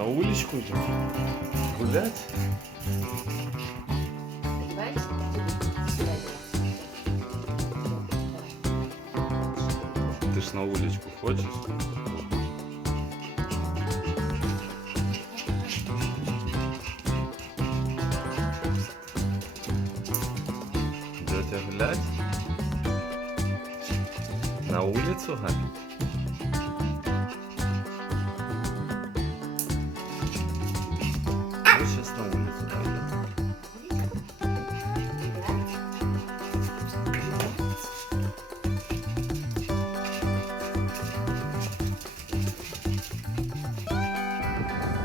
На уличку идем? Гулять? Ты ж на уличку хочешь? Идете гулять? На улицу, Галя?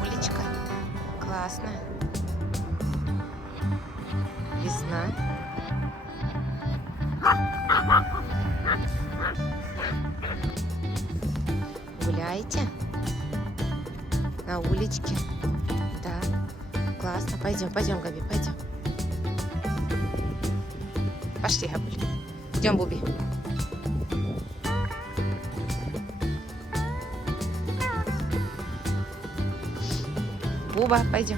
Уличка. Классно. Весна. Гуляете? На уличке? Классно. Пойдем, пойдем, Габи, пойдем. Пошли, Габуль. Идем, Буби. Буба, пойдем.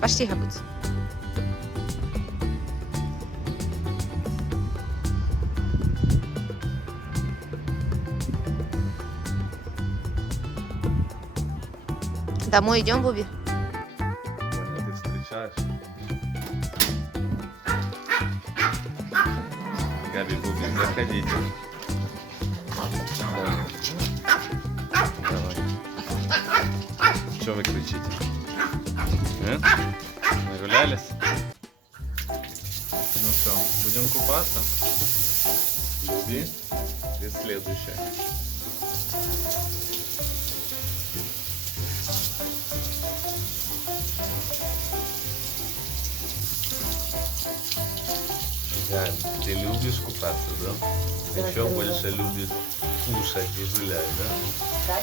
Пошли, Габусь. Домой идем, Буби? Габи, Буби, заходите. Давай. Что вы кричите? Э? Нагулялись? Ну что, будем купаться? Буби, ты следующая. Да, ты любишь купаться, да? Еще больше любишь кушать и гулять, да?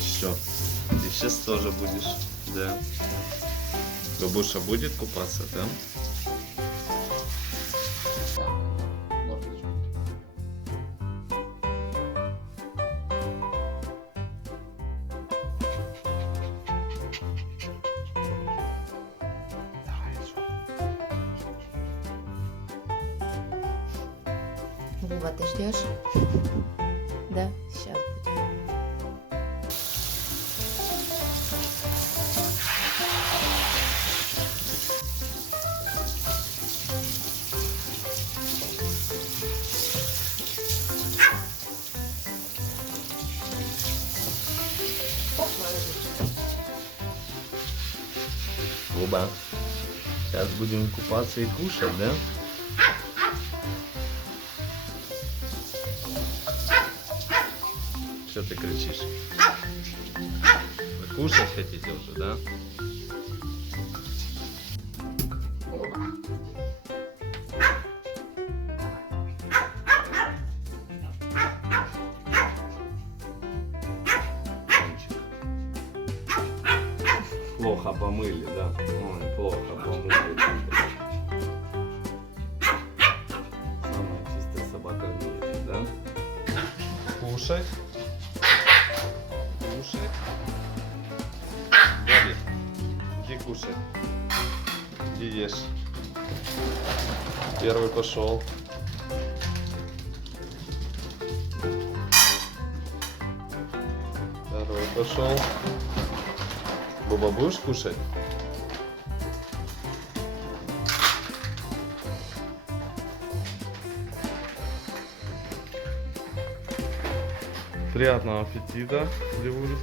Все. Ты сейчас тоже будешь, да. Бабуша будет купаться, да? Буба, ты ждешь? Да, сейчас будет. Буба. Сейчас будем купаться и кушать, да? Что ты кричишь? Вы кушать хотите уже, да? Плохо помыли, да? Ой, плохо помыли. Самая чистая собака в мире, да? Кушать. Кушать. Иди ешь. Первый пошел. Второй пошел. Боба, будешь кушать? Приятного аппетита, Левуль.